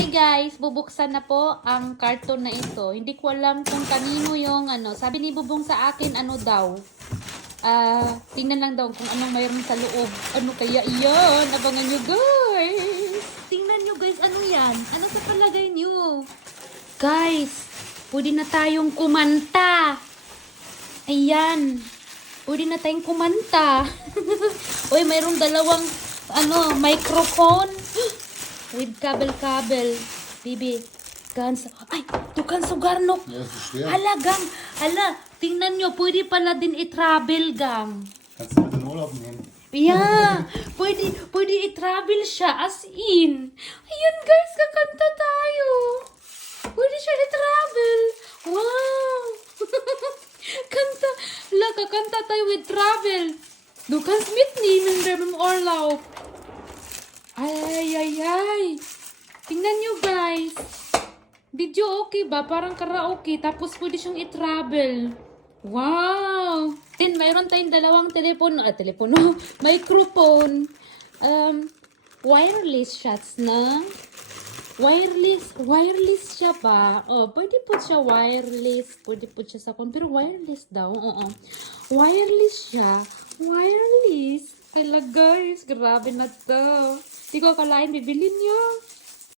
Okay guys, bubuksan na po ang karton na ito. Hindi ko alam kung kanino yung ano. Sabi ni Bubong sa akin, ano daw. Tingnan lang daw kung anong mayroon sa loob. Ano kaya iyan? Abangan nyo guys. Tingnan nyo guys, ano yan? Ano sa palagay nyo? Guys, pwede na tayong kumanta. Ayan. Pwede na tayong kumanta. Uy, mayroong dalawang microphone. With kabel-kabel. Bibi. Ay, tukan sugar no. Hala, gang. Hala, tingnan nyo. Pwede pala din i-travel, gang. Kannst du mit in Urlaub nehmen? Yeah. Pwede i-travel siya. As in. Ayan, guys. Kakanta tayo. Pwede siya i-travel. Wow. Kanta. Hala, kakanta tayo with travel. Du kannst mitnehmen, Rebem Urlaub. Ay. Tingnan nyo guys. Video okay ba? Parang karaoke. Tapos pwede siyang i-travel. Wow! Then, mayroon tayong dalawang microphone. Wireless shots na. Wireless siya ba? Oh, pwede po siya wireless. Pwede po siya sa phone. Pero wireless daw. Oo. Wireless siya. Wireless. Kaya guys, grabe na to. Hindi ko akalain, bibilin niya.